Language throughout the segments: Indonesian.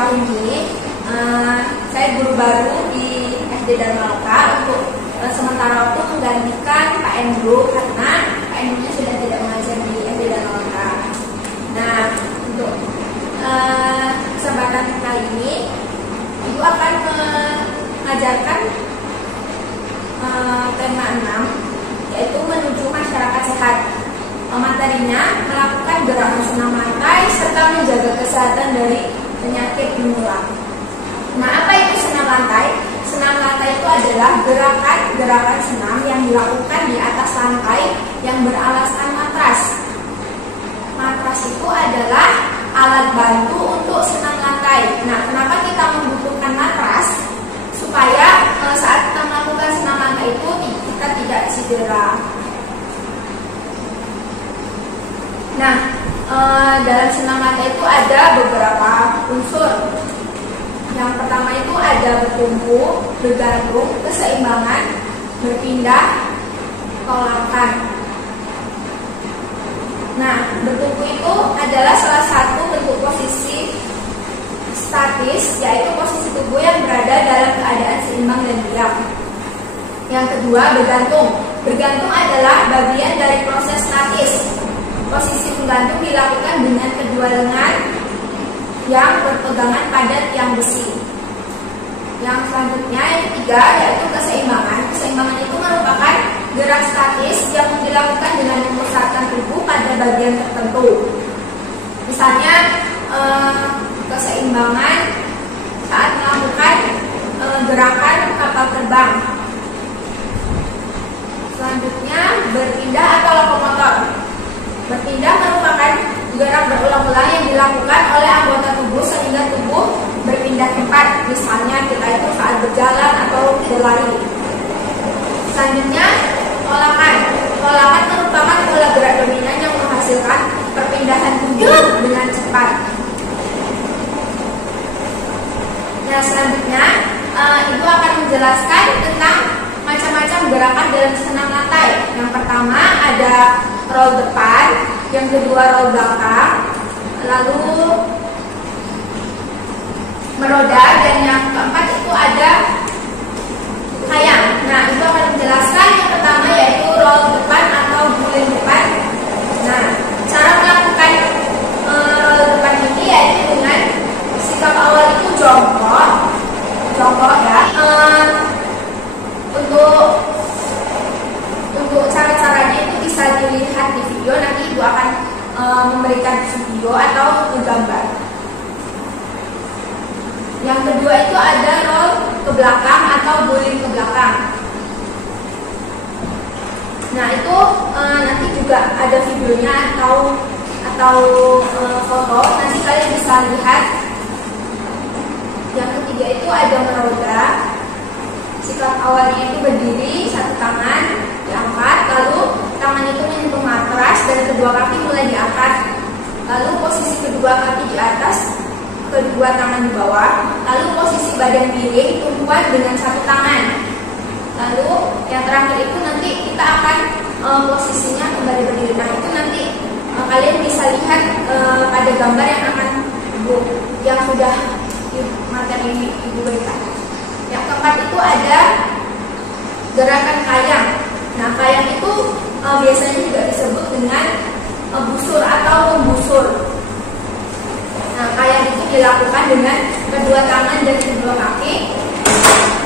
Bismillahirrahmanirrahim. Saya guru baru di SD Dharma Loka untuk sementara waktu menggantikan Pak Endro karena Pak Endro sudah tidak mengajar di SD Dharma Loka. Nah, untuk kesempatan kali ini Ibu akan mengajarkan tema 6, yaitu menuju masyarakat sehat. Materinya melakukan gerakan senam lantai serta menjaga kesehatan dari penyakit menular. Nah, apa itu senam lantai? Senam lantai itu adalah gerakan senam yang dilakukan di atas lantai yang beralaskan matras. Matras itu adalah alat bantu untuk senam lantai. Nah, kenapa kita membutuhkan matras? Supaya saat kita melakukan senam lantai itu kita tidak cedera. Nah, dalam senam lantai itu ada beberapa unsur. Yang pertama itu ada bertumpu, bergantung, keseimbangan, berpindah, tolakan. Nah, bertumpu itu adalah salah satu bentuk posisi statis, yaitu posisi tubuh yang berada dalam keadaan seimbang dan diam. Yang kedua, bergantung. Bergantung adalah bagian dari proses statis. Posisi menggantung dilakukan dengan kedua lengan yang berpegangan pada tiang besi. Yang selanjutnya, yang ketiga, yaitu keseimbangan. Keseimbangan itu merupakan gerak statis yang dilakukan dengan memusatkan tubuh pada bagian tertentu. Misalnya, keseimbangan saat melakukan gerakan kapal terbang. Selanjutnya, berpindah atau lokomotor. Berpindah merupakan gerak berulang-ulang yang dilakukan oleh anggota tubuh sehingga tubuh berpindah tempat. Misalnya kita itu saat berjalan atau berlari. Selanjutnya, tolakan. Tolakan merupakan pola gerak dominan yang menghasilkan perpindahan tubuh dengan cepat. Nah, selanjutnya Ibu akan menjelaskan tentang macam-macam gerakan dalam senam lantai. Yang pertama ada roll depan, yang kedua roll belakang, lalu meroda, dan yang keempat itu ada kayang. Nah, Ibu akan menjelaskan yang pertama yaitu roll depan atau guling depan. Nah, cara melakukan roll depan ini yaitu dengan sikap awal itu jongkok ya. Untuk cara-caranya itu bisa dilihat di video. Nanti Ibu akan memberikan video atau gambar. Yang kedua itu ada roll ke belakang atau guling ke belakang. Nah, itu nanti juga ada videonya atau foto. Nanti kalian bisa lihat. Yang ketiga itu ada meroda. Sikap awalnya itu berdiri, satu tangan diangkat, lalu tangan itu menyentuh matras dan kedua kaki mulai diangkat. Lalu posisi kedua kaki di atas, kedua tangan di bawah. Lalu posisi badan miring, tumpuan dengan satu tangan. Lalu yang terakhir itu nanti kita akan posisinya kembali berdiri. Nah, itu nanti kalian bisa lihat pada gambar yang sudah materi ini Ibu berikan. Yang keempat itu ada gerakan kayang. Nah, kayang itu biasanya juga disebut dengan busur atau membusur. Nah, kayang itu dilakukan dengan kedua tangan dan kedua kaki.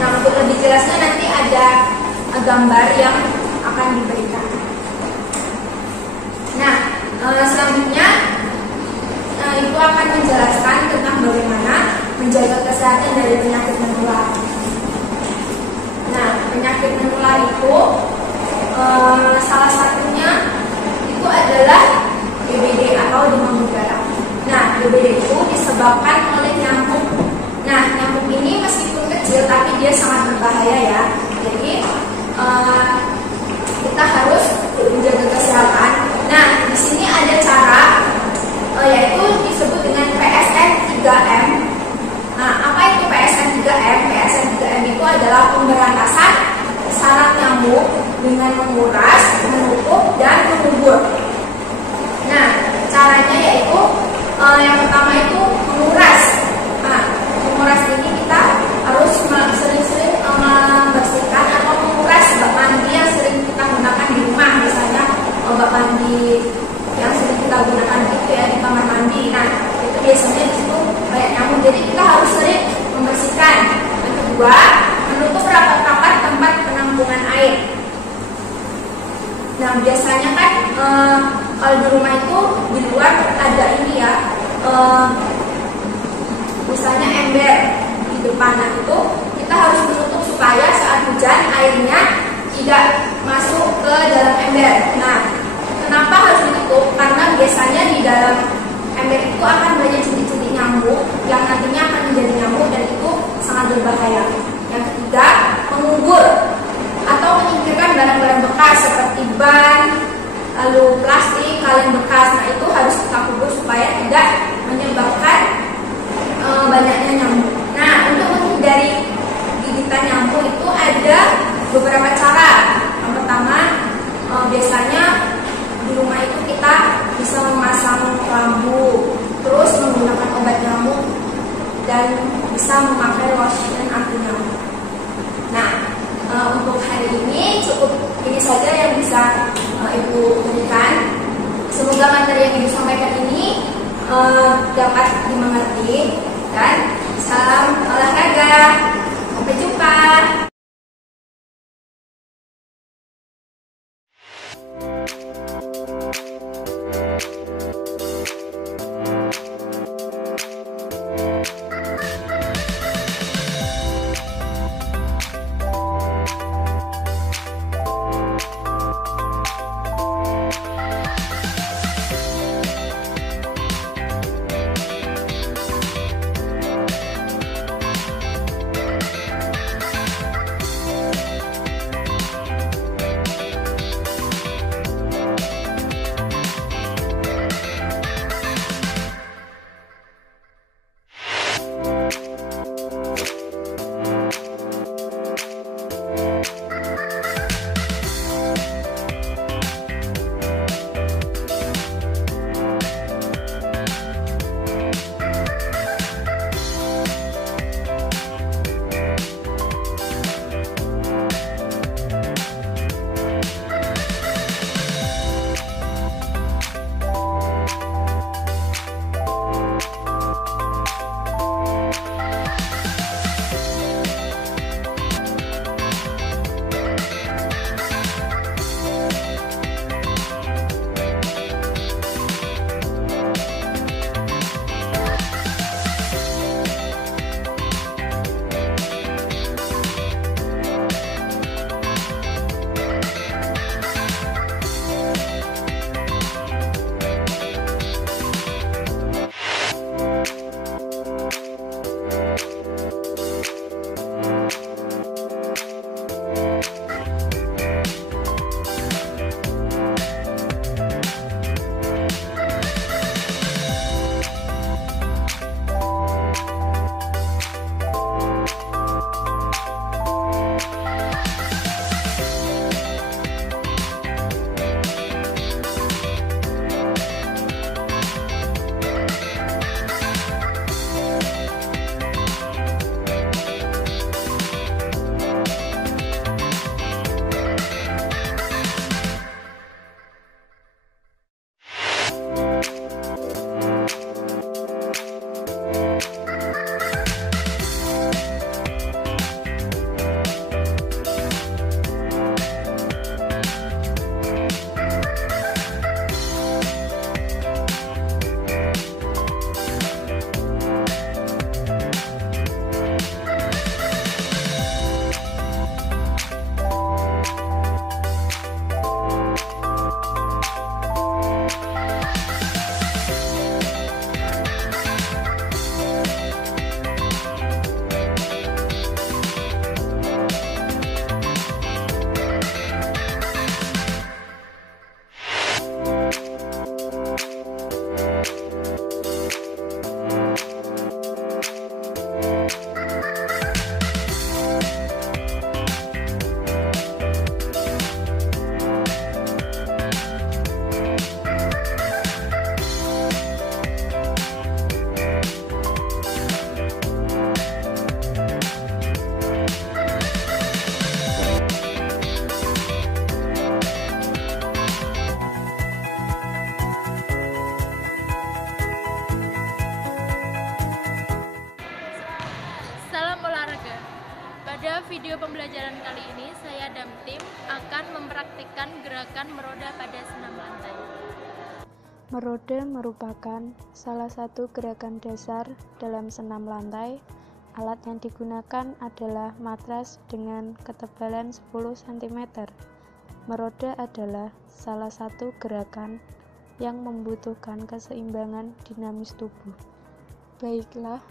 Nah, untuk lebih jelasnya nanti ada gambar yang akan diberikan. Nah, selanjutnya Ibu akan menjelaskan tentang bagaimana menjaga kesehatan dari penyakit menular. Nah, penyakit menular itu salah satunya itu adalah DBD atau demam berdarah. Nah, DBD itu disebabkan oleh nyamuk. Nah, nyamuk ini meskipun kecil tapi dia sangat berbahaya ya. Jadi kita harus menjaga kesehatan. Nah, di sini ada cara yaitu disebut dengan PSN 3M. Nah, apa itu PSN 3M? PSN 3M itu adalah pemberantasan sarang nyamuk dengan menguras, menutup, dan mengubur. Nah, caranya yaitu yang pertama itu menguras. Nah, kedua, menutup rapat-rapat tempat penampungan air. Nah, biasanya kan kalau di rumah itu di luar ada ini ya, misalnya ember di depan. Nah, itu kita harus menutup supaya saat hujan airnya tidak masuk ke dalam ember. Nah, kenapa harus ditutup? Karena biasanya di dalam ember itu akan banyak cumi-cumi nyamuk yang nantinya akan menjadi nyamuk dan itu sangat berbahaya. Yang ketiga, mengubur atau menyingkirkan barang-barang bekas seperti ban, lalu plastik, kaleng bekas. Nah, itu harus kita kubur supaya tidak menyebabkan banyaknya nyamuk. Nah, untuk menghindari gigitan nyamuk itu ada beberapa cara. Yang pertama, biasanya di rumah itu kita bisa memasang lampu, terus menggunakan obat nyamuk, dan bisa memakai lotion anti nyamuk. Nah, untuk hari ini cukup ini saja yang bisa Ibu berikan. Semoga materi yang Ibu sampaikan ini dapat dimengerti, dan salam olahraga. Sampai jumpa. video pembelajaran kali ini, saya dan tim akan mempraktikkan gerakan meroda pada senam lantai. Meroda merupakan salah satu gerakan dasar dalam senam lantai. Alat yang digunakan adalah matras dengan ketebalan 10 cm. Meroda adalah salah satu gerakan yang membutuhkan keseimbangan dinamis tubuh. Baiklah,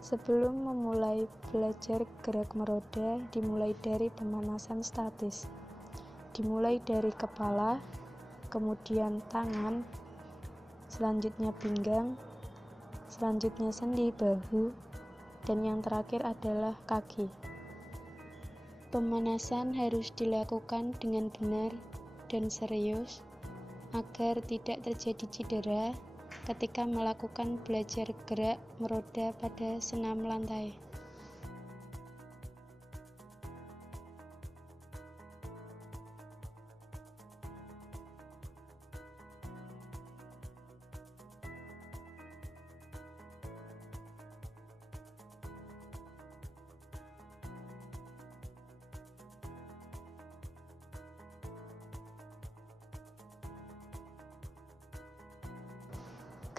sebelum memulai belajar gerak meroda, dimulai dari pemanasan statis. Dimulai dari kepala, kemudian tangan, selanjutnya pinggang, selanjutnya sendi bahu, dan yang terakhir adalah kaki. Pemanasan harus dilakukan dengan benar dan serius agar tidak terjadi cedera ketika melakukan belajar gerak meroda pada senam lantai.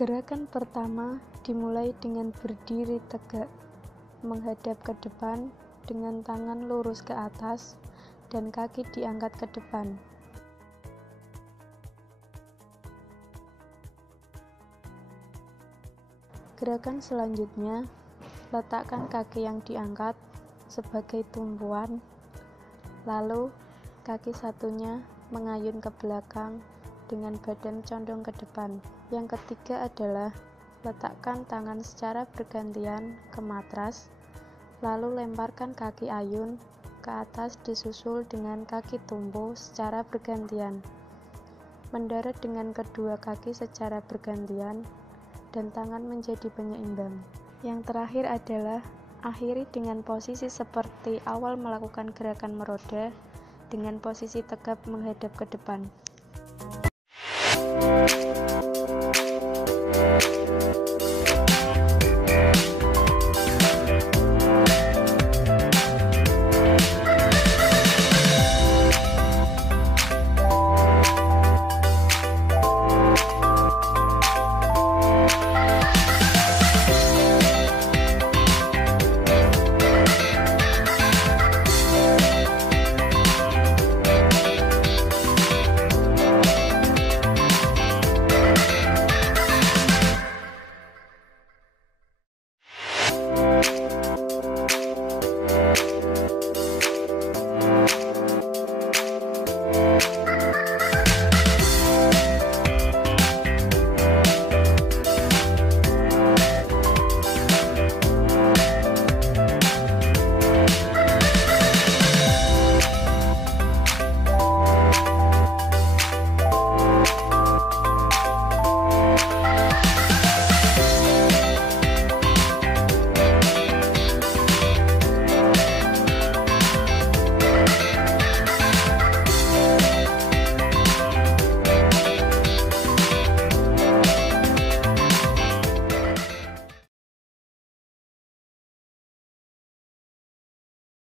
Gerakan pertama dimulai dengan berdiri tegak, menghadap ke depan dengan tangan lurus ke atas dan kaki diangkat ke depan. Gerakan selanjutnya, letakkan kaki yang diangkat sebagai tumpuan, lalu kaki satunya mengayun ke belakang dengan badan condong ke depan. Yang ketiga adalah letakkan tangan secara bergantian ke matras, lalu lemparkan kaki ayun ke atas disusul dengan kaki tumpu secara bergantian. Mendarat dengan kedua kaki secara bergantian dan tangan menjadi penyeimbang. Yang terakhir adalah akhiri dengan posisi seperti awal melakukan gerakan meroda dengan posisi tegap menghadap ke depan.